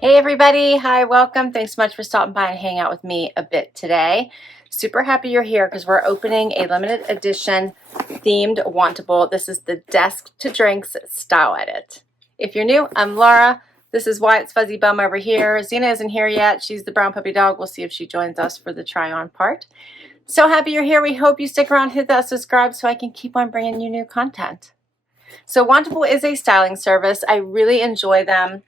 Hey everybody, hi, welcome. Thanks so much for stopping by and hanging out with me a bit today. Super happy you're here because we're opening a limited edition themed Wantable. This is the Desk to Drinks Style Edit. If you're new, I'm Laura. This is Wyatt's Fuzzy Bum over here. Xena isn't here yet. She's the brown puppy dog. We'll see if she joins us for the try-on part. So happy you're here. We hope you stick around, hit that subscribe so I can keep on bringing you new content. So Wantable is a styling service. I really enjoy them.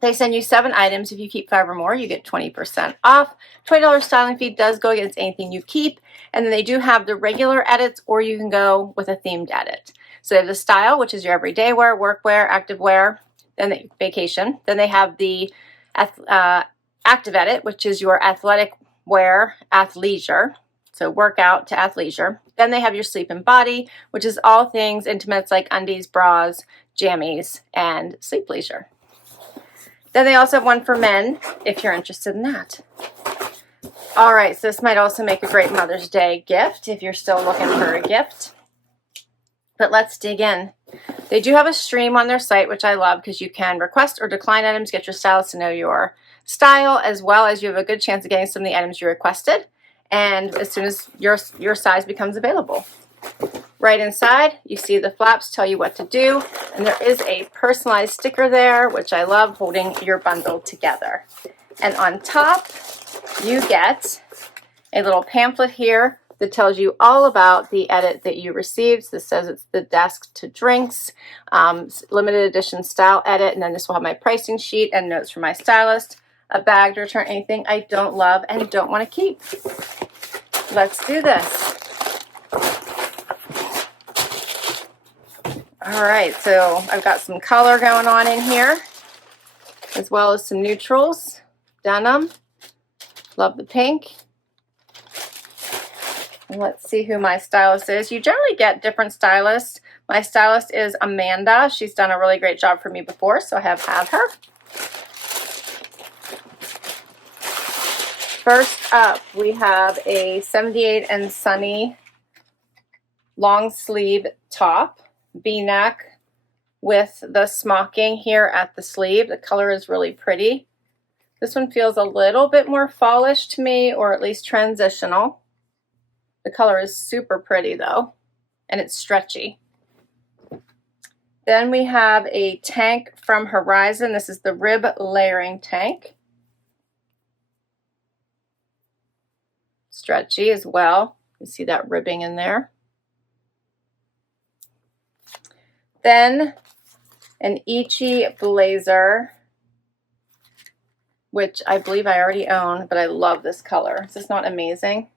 They send you 7 items. If you keep 5 or more, you get 20% off. $20 styling fee does go against anything you keep. And then they do have the regular edits, or you can go with a themed edit. So they have the style, which is your everyday wear, work wear, active wear, then the vacation. Then they have the active edit, which is your athletic wear, athleisure. So workout to athleisure. Then they have your sleep and body, which is all things intimates like undies, bras, jammies, and sleep leisure. Then they also have one for men, if you're interested in that. All right, so this might also make a great Mother's Day gift if you're still looking for a gift. But let's dig in. They do have a stream on their site, which I love because you can request or decline items, get your stylist to know your style, as well as you have a good chance of getting some of the items you requested, and as soon as your size becomes available. Right inside, you see the flaps tell you what to do, and there is a personalized sticker there, which I love, holding your bundle together. And on top, you get a little pamphlet here that tells you all about the edit that you received. So this says it's the Desk to Drinks, limited edition style edit, and then this will have my pricing sheet and notes from my stylist, a bag to return anything I don't love and don't want to keep. Let's do this. All right, so I've got some color going on in here, as well as some neutrals, denim, love the pink. And let's see who my stylist is. You generally get different stylists. My stylist is Amanda. She's done a really great job for me before, so I have had her. First up, we have a 78 and Sunny long sleeve top. V-neck with the smocking here at the sleeve. The color is really pretty. This one feels a little bit more fallish to me, or at least transitional. The color is super pretty though, and it's stretchy. Then we have a tank from Herizon. This is the rib layering tank. Stretchy as well. You see that ribbing in there. Then an Ichi blazer, which I believe I already own, but I love this color. Is this not amazing?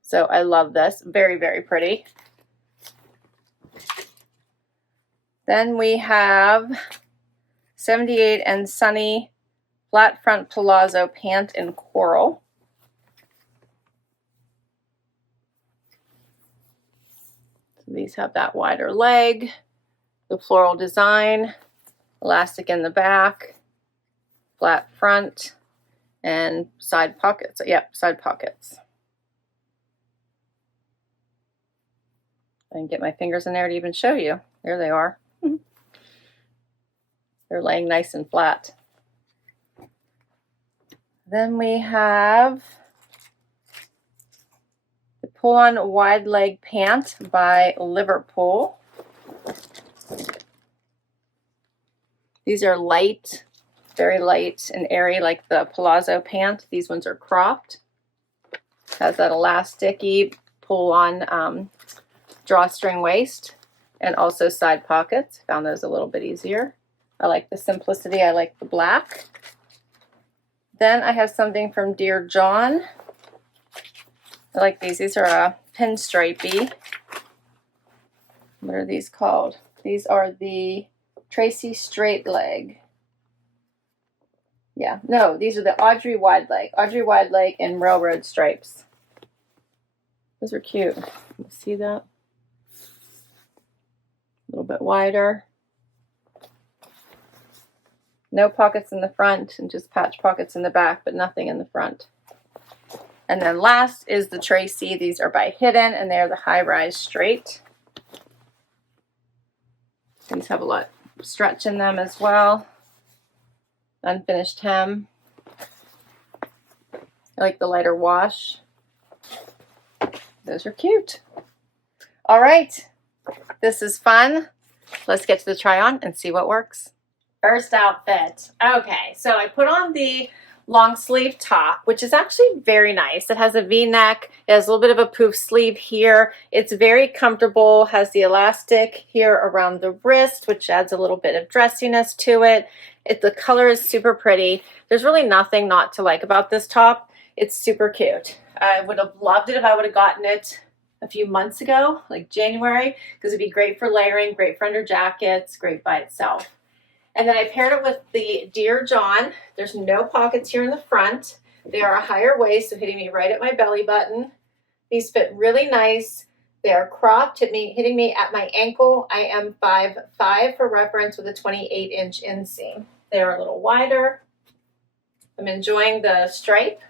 So I love this. Very, very pretty. Then we have 78 and Sunny flat front Palazzo pant in coral. These have that wider leg, the floral design, elastic in the back, flat front, and side pockets. Yep, side pockets. I can get my fingers in there to even show you. There they are. They're laying nice and flat. Then we have pull-on wide leg pant by Liverpool. These are light, very light and airy like the Palazzo pant. These ones are cropped. Has that elasticy pull-on drawstring waist and also side pockets. Found those a little bit easier. I like the simplicity. I like the black. Then I have something from Dear John. I like these. These are a pinstripey. What are these called? These are the Tracey straight leg. Yeah, no, these are the Audrey wide leg. Audrey wide leg and railroad stripes. Those are cute. You see that? A little bit wider. No pockets in the front and just patch pockets in the back, but nothing in the front. And then last is the Tracey. These are by Hidden, and they're the high-rise straight. These have a lot stretch in them as well. Unfinished hem. I like the lighter wash. Those are cute. All right, this is fun. Let's get to the try on and see what works. First outfit. Okay, so I put on the long sleeve top, which is actually very nice. It has a V-neck. It has a little bit of a poof sleeve here. It's very comfortable, has the elastic here around the wrist, which adds a little bit of dressiness to it. The color is super pretty. There's really nothing not to like about this top. It's super cute. I would have loved it if I would have gotten it a few months ago, like January, because it'd be great for layering, great for under jackets, great by itself. And then I paired it with the Dear John. There's no pockets here in the front. They are a higher waist, so hitting me right at my belly button. These fit really nice. They are cropped, hitting me at my ankle. I am 5'5" for reference with a 28-inch inseam. They are a little wider. I'm enjoying the stripe.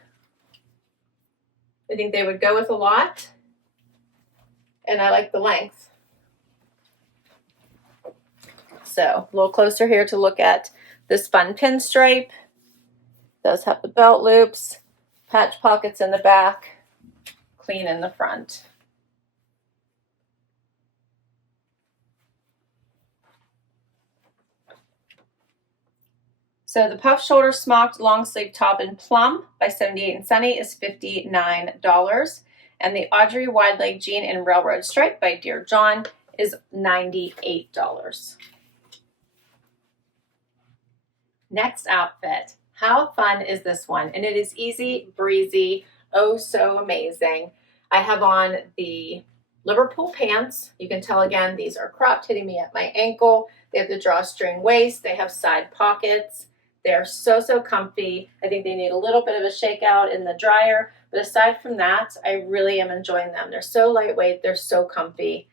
I think they would go with a lot. And I like the length. So a little closer here to look at the spun pinstripe. Does have the belt loops, patch pockets in the back, clean in the front. So the puff shoulder smocked long sleeve top in plum by 78 and Sunny is $59. And the Audrey wide leg jean in railroad stripe by Dear John is $98. Next outfit. How fun is this one? And it is easy breezy, oh so amazing. I have on the Liverpool pants. You can tell again, these are cropped, hitting me at my ankle. They have the drawstring waist. They have side pockets. They're so comfy. I think they need a little bit of a shakeout in the dryer, but aside from that, I really am enjoying them. They're so lightweight. They're so comfy.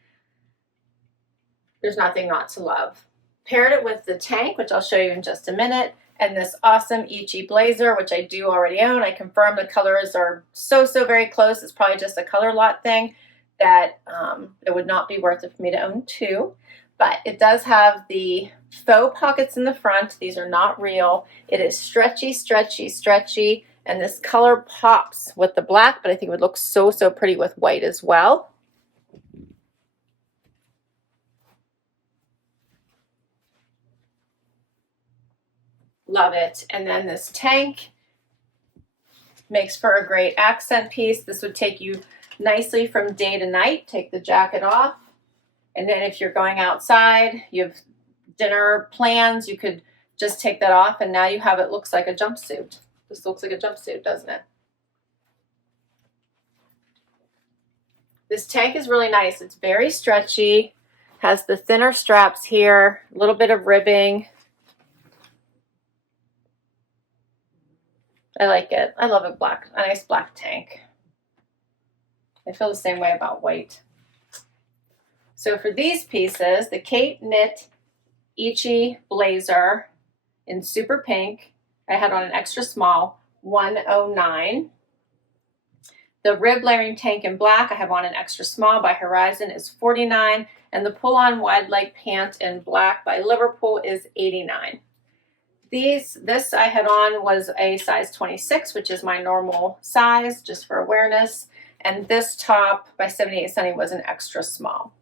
There's nothing not to love. Paired it with the tank, which I'll show you in just a minute, and this awesome Ichi blazer, which I do already own. I confirm the colors are so very close. It's probably just a color lot thing that it would not be worth it for me to own two. But it does have the faux pockets in the front. These are not real. It is stretchy, and this color pops with the black, but I think it would look so pretty with white as well. Love it. And then this tank makes for a great accent piece. This would take you nicely from day to night. Take the jacket off. And then if you're going outside, you have dinner plans, you could just take that off and now you have it looks like a jumpsuit. This looks like a jumpsuit, doesn't it? This tank is really nice. It's very stretchy, has the thinner straps here, a little bit of ribbing. I like it. I love a nice black tank. I feel the same way about white. So for these pieces, the Kate Knit Ichi blazer in super pink, I had on an extra small, $109. The rib layering tank in black, I have on an extra small by Herizon is $49. And the pull-on wide leg pant in black by Liverpool is $89. This I had on was a size 26, which is my normal size, just for awareness. And this top by 78 Sunny was an extra small.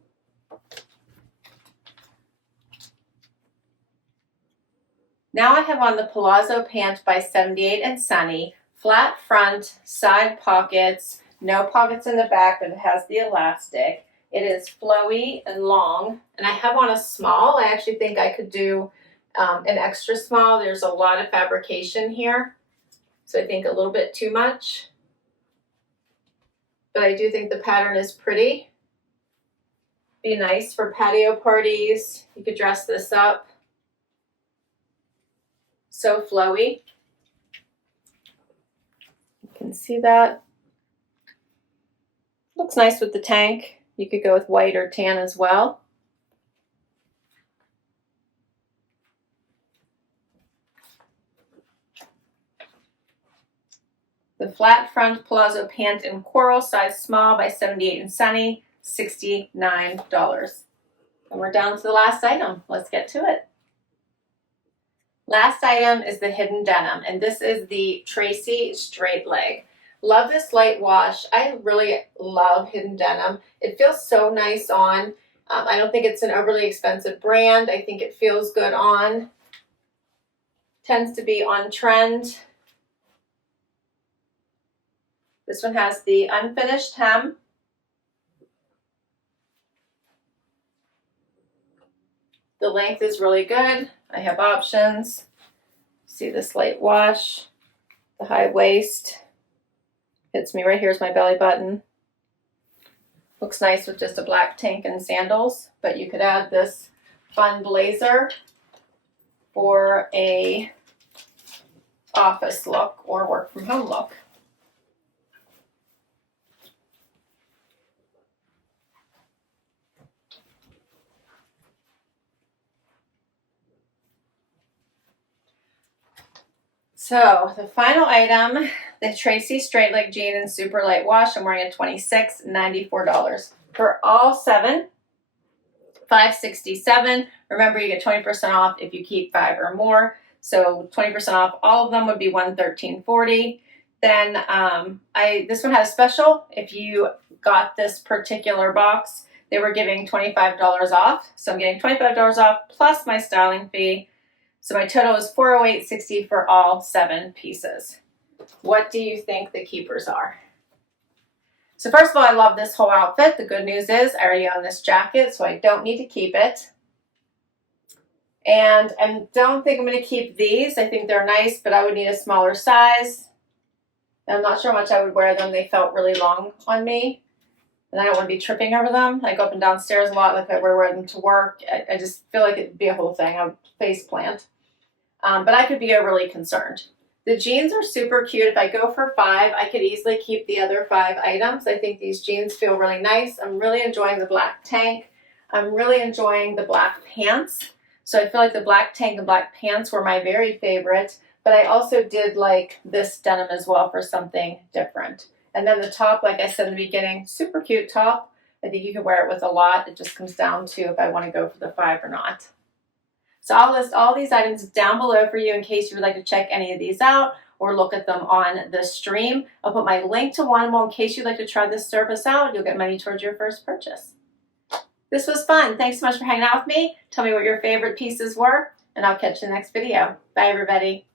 Now I have on the Palazzo pant by 78 and Sunny, flat front, side pockets, no pockets in the back, but it has the elastic. It is flowy and long, and I have on a small. I actually think I could do an extra small. There's a lot of fabrication here, so I think a little bit too much. But I do think the pattern is pretty. Be nice for patio parties. You could dress this up. So flowy. You can see that. Looks nice with the tank. You could go with white or tan as well. The flat front Palazzo pant in coral, size small by 78 and Sunny, $69. And we're down to the last item. Let's get to it. Last item is the hidden denim, and this is the Tracey straight leg. Love this light wash. I really love hidden denim. It feels so nice on. I don't think it's an overly expensive brand. I think it feels good on. Tends to be on trend. This one has the unfinished hem. The length is really good. I have options. See this light wash, the high waist. Hits me right here is my belly button. Looks nice with just a black tank and sandals, but you could add this fun blazer for a office look or work from home look. So the final item, the Tracey straight leg jean and super light wash. I'm wearing a $26.94 for all 7. $5.67. Remember, you get 20% off if you keep 5 or more. So 20% off all of them would be $113.40. Then this one had a special. If you got this particular box, they were giving $25 off. So I'm getting $25 off plus my styling fee. So my total is $408.60 for all 7 pieces. What do you think the keepers are? So first of all, I love this whole outfit. The good news is I already own this jacket, so I don't need to keep it. And I don't think I'm going to keep these. I think they're nice, but I would need a smaller size. And I'm not sure how much I would wear them. They felt really long on me. And I don't want to be tripping over them. I go up and down stairs a lot, like I wear them to work. I just feel like it'd be a whole thing. I would face plant. But I could be overly concerned. The jeans are super cute. If I go for 5, I could easily keep the other 5 items. I think these jeans feel really nice. I'm really enjoying the black tank. I'm really enjoying the black pants. So I feel like the black tank and black pants were my very favorite. But I also did like this denim as well for something different. And then the top, like I said in the beginning, super cute top. I think you can wear it with a lot. It just comes down to if I want to go for the 5 or not. So I'll list all these items down below for you in case you would like to check any of these out or look at them on the stream. I'll put my link to Wantable in case you'd like to try this service out. You'll get money towards your first purchase. This was fun. Thanks so much for hanging out with me. Tell me what your favorite pieces were, and I'll catch you in the next video. Bye, everybody.